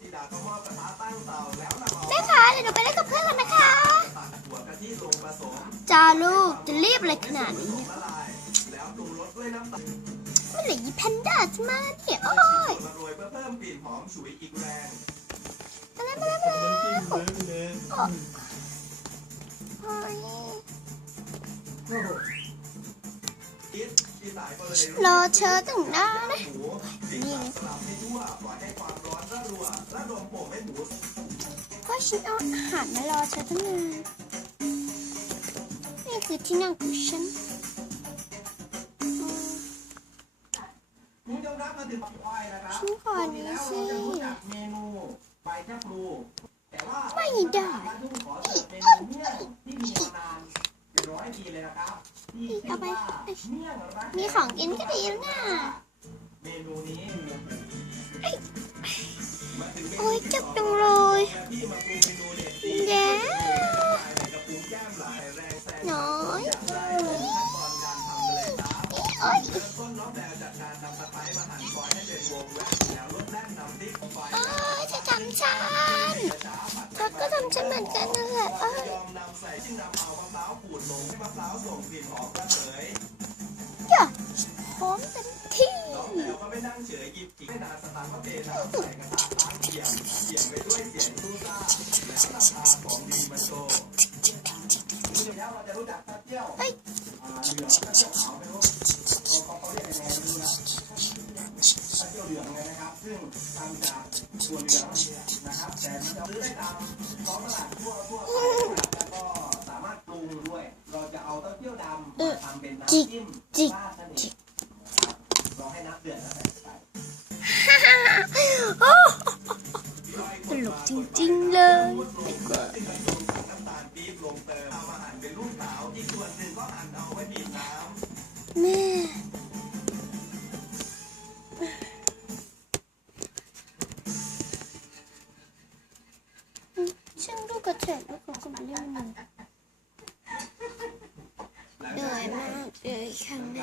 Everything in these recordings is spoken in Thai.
แม่คะเดี๋ยวหนูไปเล่นกับเพื่อนกันนะคะจ้าลูกจะรีบอะไรขนาดนี้ผเนี่ยละลายแล้วปรุงรสด้วยน้ำตาลเมื่อไหร่ยีแพนด้าจะมาเนี่ยโอ้ยมาโรอเพิ่มกลิ่นหอมฉุยอีกแรงมาแล้วมาแล้วมาแล้วโอ้ยคิดที่สายก็เลยรอเธอตั้งนานนะหมูสีสันสลับให้ทั่วปล่อยให้ความร้อนระรัวระดมโป่ง ก็ฉันเอาอาหารมารอเธอตั้งนานนี่คือที่นั่งของฉันอืมคุณผู้ชมครับมาถึงอ้อยนะครับฉันขอนี้แล้วสิเราจะรู้จักเมนูใบชะพลูแต่ว่าไม่ได้บ้านทุ่งขอเสิร์ฟเมนูเมี่ยงที่มีมานานเป็นร้อยปีเลยนะครับที่ชื่อเอาไปว่าเมี่ยงรักมีของกินก็ดีแล้วนะเมนูนี้ โอ้ยเจ็บจังเลยแย่หลายแรงแซงน้อยอย่างไรขั้นตอยโอ้ยเริ่มต้นน้องแบวจัดการนำช้าชักไฟโอ้ยจะทำฉันเธอก็ทำฉันเหมือนกันนั่นแหละโอ้ยอมนำใส่จึงนำเอามะพร้าวขูดลงให้มะพร้าส่งกลิ่นหอมเหยอย่าหอมเต็ นั่งเฉยหยิบกิ่งไม่นานสตางค์ก็เทน้ำใส่กระทะล้างเกี่ยมเกี่ยมไปด้วยเสียงตู้ซ่าแล้วราคาของดีมาโชว์คุณผู้ชมครับเราจะรู้จักตะเกียวเฮ้ยอ่าเหลืองตะเกียวขาวไม่รู้เขาเขาเรียกยังไงไม่รู้นะตะเกียวเหลืองเลยนะครับ ซึ่งทำจากถั่วเหลืองนะครับ แต่มันจะซื้อได้ตามท้องตลาดทั่วทั่วไปแล้วก็สามารถปรุงด้วย เราจะเอาต้าเจี้ยวดำมาทำเป็นน้ำจิ้มราดนั่นเองนะครับรอให้น้ำเดือดแล้ว จริงๆเลยไม่กลัวแม่ช่างลูกกระเฉดลูกก็มาเล่นมันเหนื่อยมากเลยครั้งแร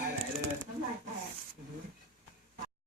ก